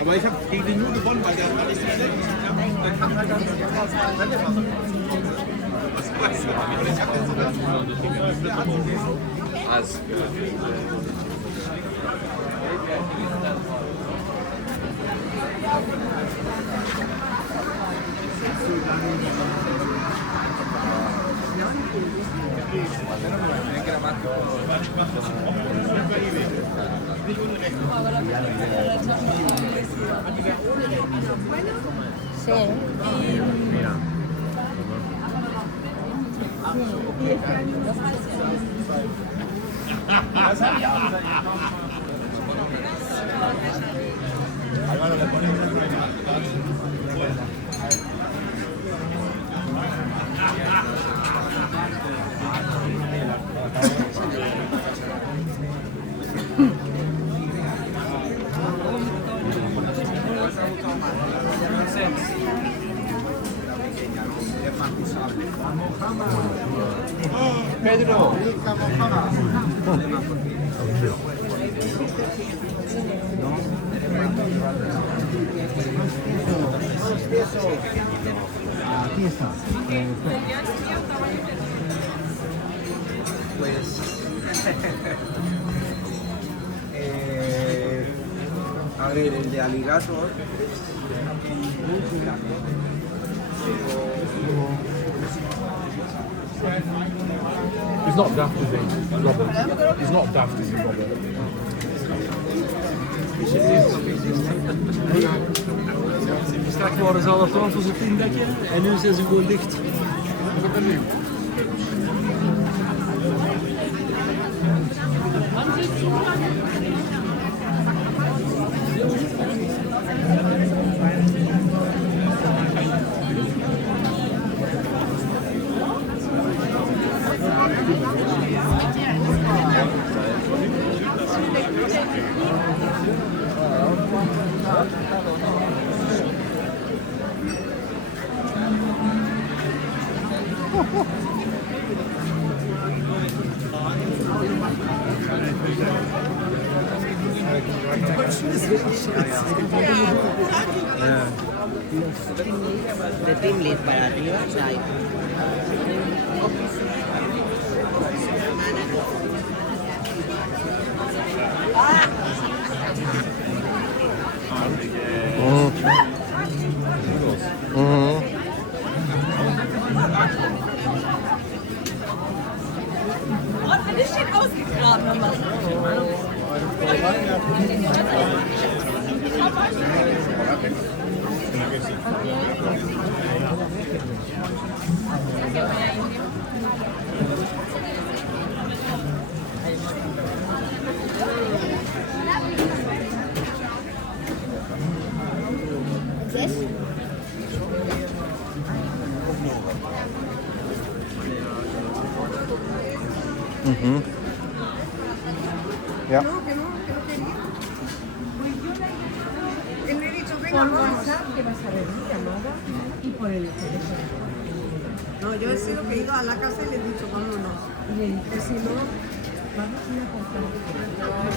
Aber ich habe gegen den nur gewonnen, weil der hat alles gesehen. Dann kann halt dann also. Pedro. Pues a ver, el de Alligator He's not daft, is he, Robert? He's not daft, is he, Robert? Straks waren ze al op van zijn vriendetje en nu zijn ze gewoon dicht. De Timlit para arriba, hay. Alles schön ausgegraben, Mama. Ya. Por WhatsApp que vas a ver mi llamada y por el teléfono. No, yo he sido que he ido a la casa y le he dicho vámonos. Y le dije, si no, vamos a ir a comprar.